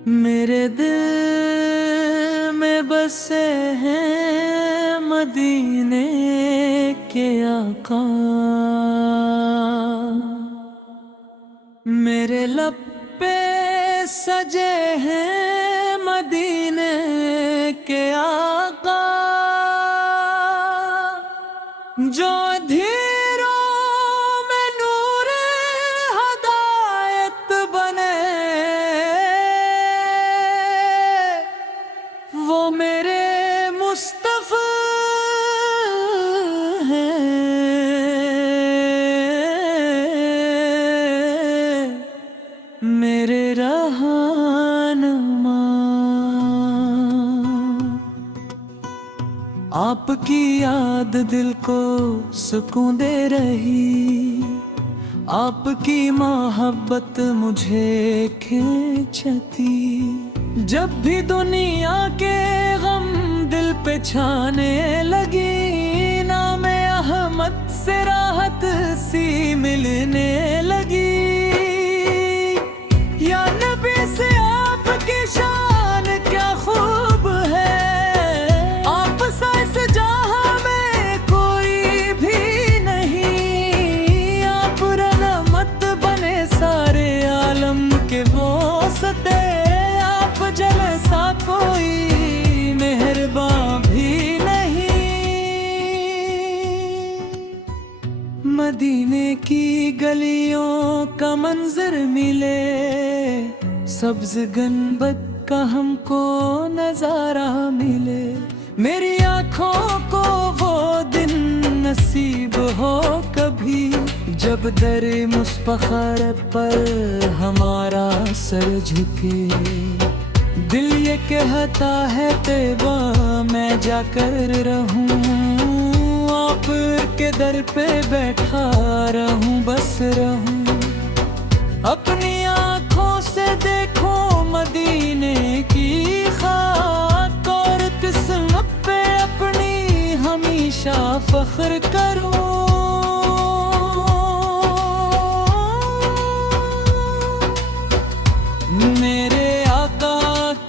मेरे दिल में बसे हैं मदीने के आका। मेरे लब पे सजे हैं मदीने के आका। जो धीरों में नूरे हदायत बने, वो मेरे मुस्तफ़ा हैं। मेरे रहनुमा। आपकी याद दिल को सुकून दे रही, आपकी मोहब्बत मुझे खींचती। जब भी दुनिया के गम दिल पे छाने लगी, नामे अहमद से राहत सी मिलने लगी। या नबी से आपकी शान क्या खूब है, आप सा इस जहां में कोई भी नहीं। आप रहमत बने सारे आलम के वास्ते, आप जैसा कोई मेहरबान भी नहीं। मदीने की गलियों का मंजर मिले, सब्ज गनबद का हमको नजारा मिले। मेरी आँखों को वो दिन नसीब हो कभी, जब दर मुस्फखर पर हमारा सर झुके। दिल ये कहता है तैबा मैं जाकर रहूं, आप के दर पे बैठा रहूं, बस रहूं। अपनी आँखों से देखो मदीने की खाक, और किस्मत पे अपनी हमेशा फख्र करूं। मेरे आका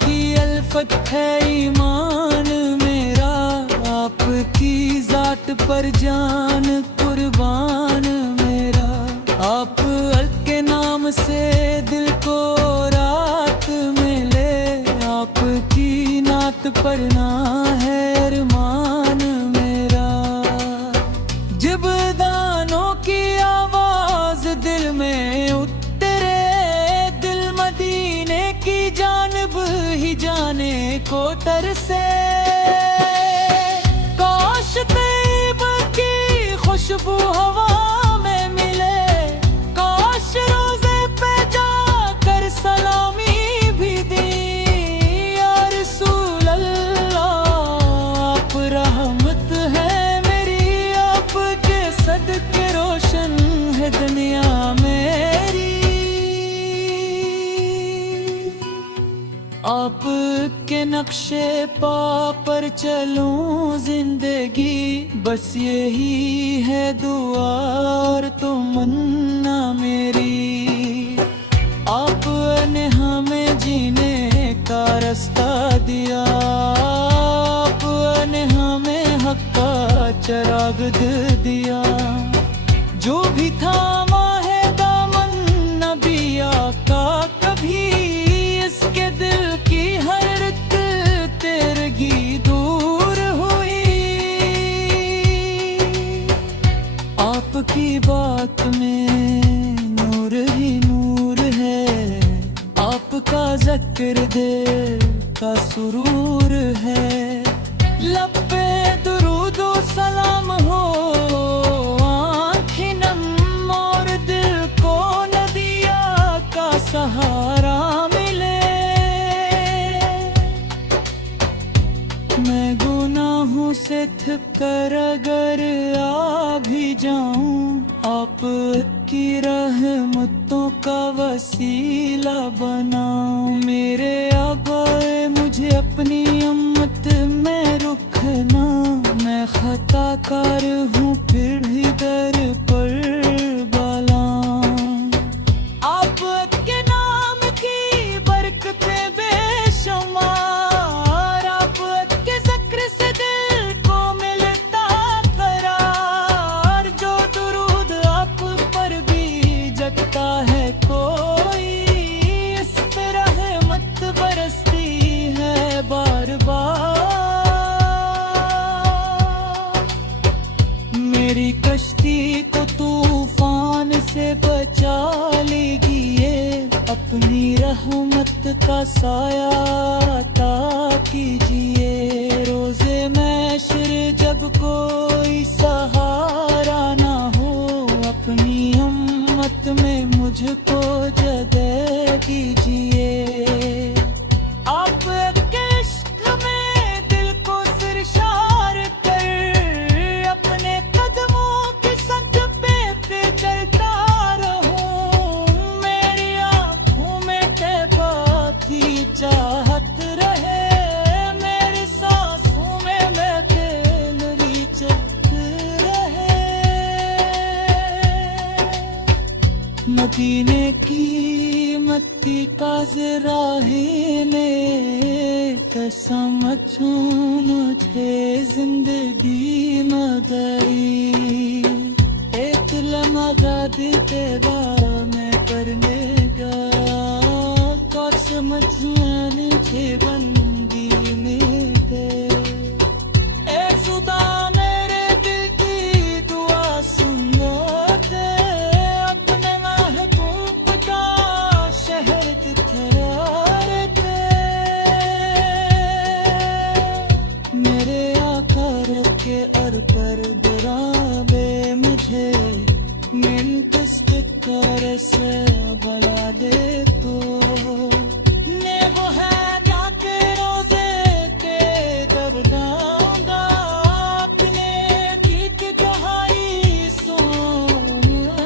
की अल्फत है ईमान मेरा, आपकी जात पर जान कुर्बान मेरा। आप के नाम से दिल को रात मिले, आपकी नात पढ़ना है अरमान मेरा। जब दानों की आवाज दिल में उतरे, दिल मदीने की जानब ही जाने को तरसे। काश तैब की खुशबू हवा में मिले, काश रोजे पे जाकर सलामी भी दी। या रसूल अल्लाह आप रहमत है मेरी, आपके सदके रोशन है दुनिया मेरी। आपके नक्शे पा पर चलूं जिंदगी, बस यही है दुआ और तमन्ना मेरी। आपने हमें जीने का रास्ता दिया, आपने हमें हक का चिराग दिया। जो भी थामा है दामन नबी आका, कभी इसके दिल की हरत तेरगी दूर हुई। आपकी बात में नूर ही नूर है, आपका ज़िक्र दिल का सुरूर है। लब पे दुरूदो सलाम हो, आँखें नम और दिल को नदिया का सहारा मिले। मैं गुनाहों से थक कर अगर आ भी जाऊं, आपकी रहमतों का वसीला बनाऊं। मेरे आबाए मुझे अपनी अम्मत में रुकना, मैं खताकार हूँ फिर भी दर पर बाला। आपके नाम की बरकतें अपनी रहमत का साया अता कीजिए। रोज़े महशर जब कोई सहारा ना हो, अपनी उम्मत में मुझको जगह दीजिए। आप के इश्क में दिल को सरशार कर, अपने कदमों की संग पे चलता रहूं। मेरी आँखों में तैबा की चाहत रहे, मेरी सांसों में महफिल चलत रहे। मदीने की मत्ती का ज़राहे ने कसम मुझे जिंदगी मगरी। एक लम्हा देते मैं करने गया, कसम मुझे बंदी में गए। ए खुदा मेरे दिल की दुआ सुन लो ते, अपने महबूब का शहर ठहराए थे। मेरे आका रखे अर पर बराबे मुझे, मिनट कर से बला दे तो। ने वो है जाके रोजे के तब जाऊंगा, अपने गीत दुहाई सुनूंगा।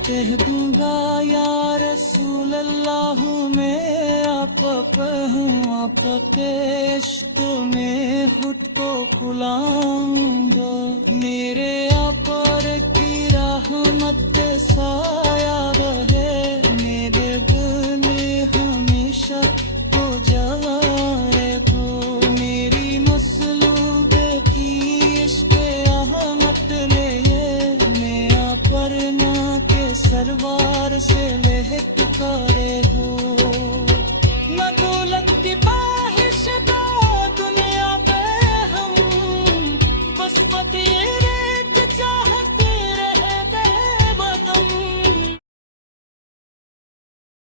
कह दूंगा या रसूल अल्लाह मैं आप पर हूँ, आपके इश्क में खुद को भुलाऊंगा। मेरे पर की रहमत साया रहे, मेरे दिल हमेशा हो जाए हो। मेरी मसलूब की इश्क अहमद ने ये, मैं पर ना के सरवार से लहट करे हो।